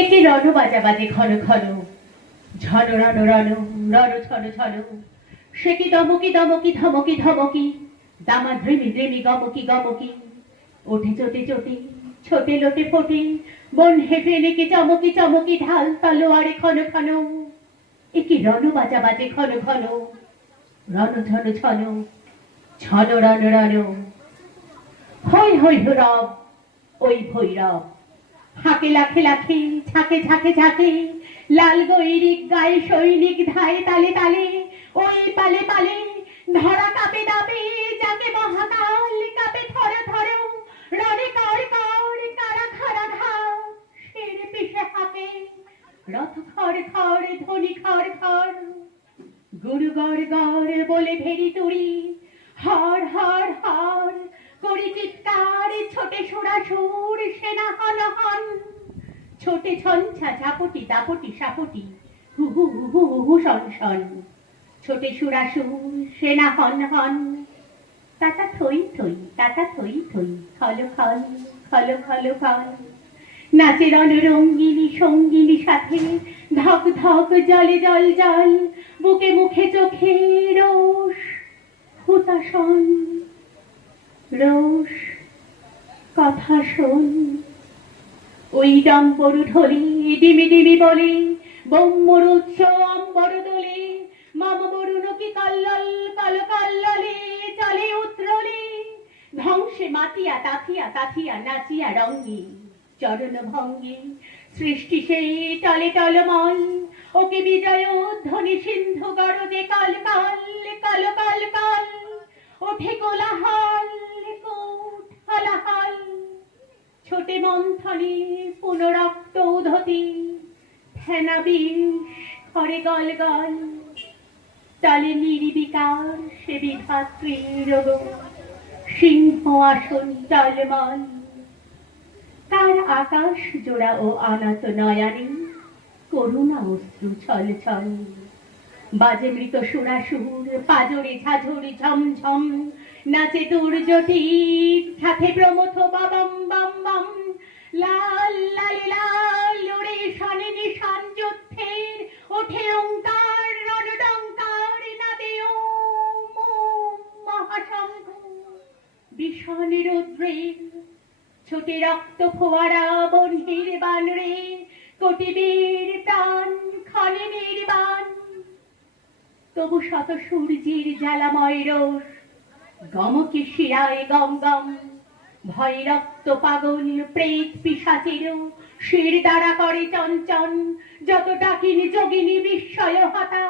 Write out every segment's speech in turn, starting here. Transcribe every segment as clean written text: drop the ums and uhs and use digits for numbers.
একটি রণ বাজা বাজে ঘন ঘন, ঝন রণ রণ, রণ ছন ছন। সে কি দমকি দমকি ধমকি ধমকি, দামা ধ্রিমি ধ্রিমি গমকি গমকি। ওঠে চটে চটে, ছোটে লোটে ফোটে, বন হেঁটে নেকে চমকি চমকি, ঢাল তলোয়ারে ক্ষণ ক্ষণ। একি রণ বাজা বাজে ঘন ঘন, রণ ঝন ছন, ছন রণ রণ। হৈ হৈ রব, ওই ভৈরব, হাঁকে লাখে লাখে, ঝাঁকে ঝাঁকে ঝাঁকে, লাল গৈরিক গায়ে সৈনিক ধায় তালে তালে। ওই পালে পালে, ধরা কাপে দাপে, যাকে মহাকাল কাপে থর থর। রণে কর কর, কারা খারা ঘা, শের পিছে হাঁকে, রথ খড় খড়, ধ্বনি খড় খড়। গুরু গড় গড় বলে ভেরি তুড়ি, হর হর হর করি চিৎকার, ছোটে সুরাসুর সেনা হন হন। ছোটে ছঞ্ছা ঝাপটি দাপটি সাপটি, হু হু হু হু হু হু শন শন। ছোটে সুরাসুর সেনা হন হন। তাতা থই থই, তাতা থই থই, খল খল, খল খল খল। নাচে রণ রঙ্গিনী সঙ্গিনী সাথে, ধক ধক জলে জল জল। বুকে মুখে চোখে রোষ, হুতাশন রোষ, কথা শোন। ওই ডম্বরু ঢোলে ডিমি ডিমি বলে, বোম্মর উৎস অম্বর দোলে। মম বরুণ কি কল্লল কল কল্ললে, চলে উত্রলে। ধ্বংসে মাতিয়া তাথিয়া তাথিয়া, নাচিয়া রঙ্গে চরণ ভঙ্গে। সৃষ্টি সেই টলে টলমল, ওকে বিজয় ধ্বনি সিন্ধু গরজে কল কল, কল কল কল। ওঠে কোলাহল, কোট হলাহল। ছোটে মন্থনে পুনরক্ত উধতি, ফেনা বিষ খরে গল গল। চলে নির্বিকার সে বিধাত্রীর সিংহ আসন টলমল। তার আকাশ জোড়া ও অনাথ নয়নে করুণা অশ্রু ছল ছল। বাজে মৃত সুরাসুর, পাজরে ঝাঝর ঝমঝম। নাচে দুর্জটির সাথে প্রমথ বাবাম বাম বাম। লাল লালে লাল ওরে শানে নিশান যুদ্ধের, ওঠে ওঙ্কার রণডঙ্কার, নাদে ওম ওম মহাশঙ্খ বিষাণ রুদ্রের। ছোটে রক্ত ফোয়ারা বন্ধির বানরে, কটিবীর প্রাণ ক্ষণে নির্বাণ। তবু শত সূর্যের জ্বালাময় রোষ, গমকে শিরায় গম গম। ভয় রক্ত পাগল প্রেত পিশাচের, শির দ্বারা করে চঞ্চন। যত ডাকিনী যোগিনী বিস্ময় হতা,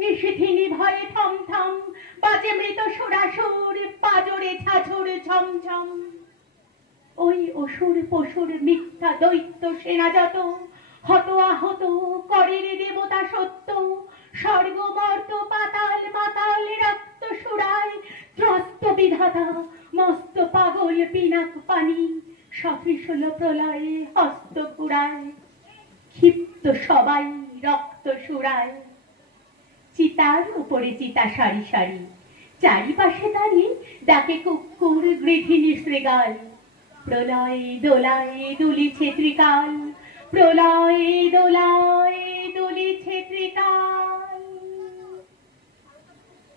নিশিথিনী ভয়ে থম থম। বাজে মৃত সুরাসুর, পাজরে ঝাঝর ঝমঝম। ওই অসুর পশুর মিথ্যা দৈত্য সেনা যত, হত আহত করে রে দেবতা সত্য। স্বর্গ মর্ত পাতাল মাতাল, রক্ত সুরায় ত্রস্ত বিধাতা। মস্ত পাগল পিনাক পানি, সফিসল প্রলয়ে হস্ত ঘুরায়। ক্ষিপ্ত সবাই রক্ত সুরায়। চিতার উপরে চিতা সারি সারি, চারিপাশে দাঁড়িয়ে ডাকে কুকুর গৃহিণী শৃগাল। প্রলয় দোলায় দুলিছে ত্রিকাল, প্রলয় দোলায় দুলিছে ত্রিকাল।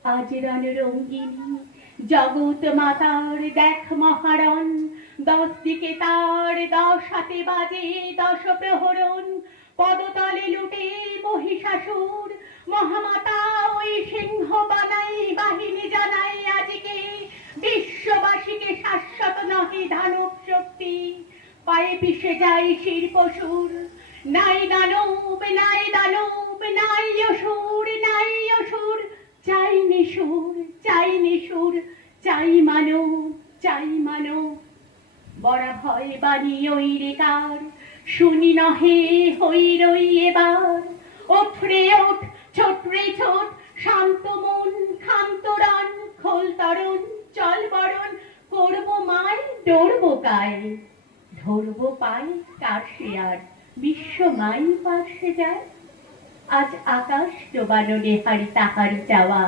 আজ রণ রঙ্গিনী জগৎ মাতার দেখ মহারণ। 10 দিকে তার 10 হাতে বাজে 10 প্রহরণ। পদতলে লুটে মহিষাসুর, মহামাতা ওই সিংহ বানাই বাহিনী জানাই আজকে। বিশ্ববাসীকে শাশ্বত নহে দানব শক্তি, পায়ে পিষে যায় শির পশুর। নাই দানব নাই দানব, নাই অসুর নাই অসুর। চাই নিশুর চাই নিশুর, চাই মানব চাই মানব। বড়া ভয় বাণী ওই রে কার, শুনি নহে হই রই এবার। ওঠ রে ওঠ, ছোট রে ছোট, শান্ত মন ক্ষান্ত রণ। খোল তরণ চল বরণ, করবো মায় ডরবো গায়ে। ধরবো পায় কার সে আর, বিশ্ব মাই পাশে যায়। আজ আকাশ ডোবানো নেহারি তাহারি চাওয়া,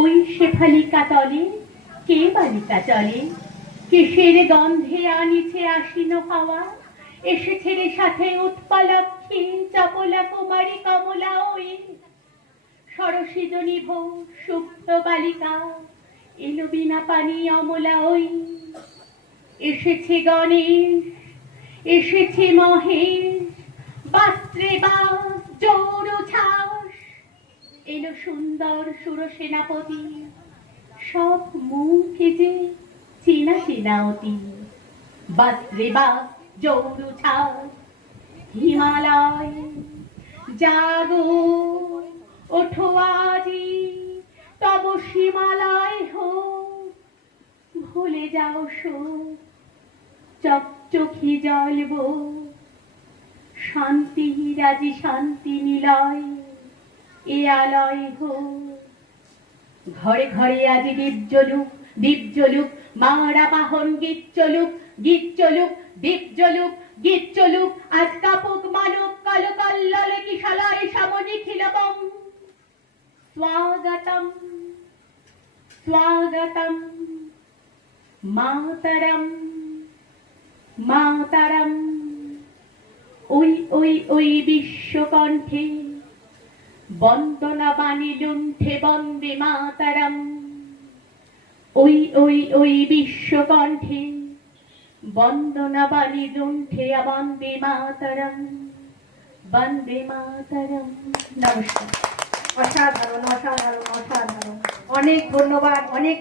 ওই শেফালিকা তলে কে বালিকা চলে। কিসের গন্ধে আনিছে আশিন হাওয়া, এসেছে রে সাথে উৎপলক্ষী চপলা কুমারী কমলা ওই সরসিজনী ভো শুভ্র বালিকা এলো বিনা পানি অমলা ওই এসেছে গণেশ এসেছে মহেশ বাস্ত্রে বাস জৌর ছাস এলো সুন্দর সুর সেনাপতি সব মুখে যে চেনা চেনা অতি বাস্ত্রে বাস জৌর ছাস হিমালয় জাগো ওঠো আজি তব হিমালয় হো ভুলে যাও শোক চকচকি জ্বলব শান্তি রাজি শান্তি নিলয় এ আলয় হো ঘরে ঘরে আজি দীপ জ্বলুক মারা বাহন গীত চলুক দীপ জ্বলুক গীত চলুক আজ কাপুক মানব কল কল্ললে কিশালয় সামনি খিলবম স্বাগতম স্বাগতম মাতরম মাতরম ওই ওই ওই বিশ্বকণ্ঠে বন্দনা বাণী লুণ্ঠে বন্দে মাতরম ওই ওই ওই বিশ্বকণ্ঠে বন্দনা বাণী লুণ্ঠে বন্দে মাতরম বন্দে মাতরম। নমস্কার। অসাধারণ অসাধারণ অসাধারণ, অনেক ধন্যবাদ, অনেক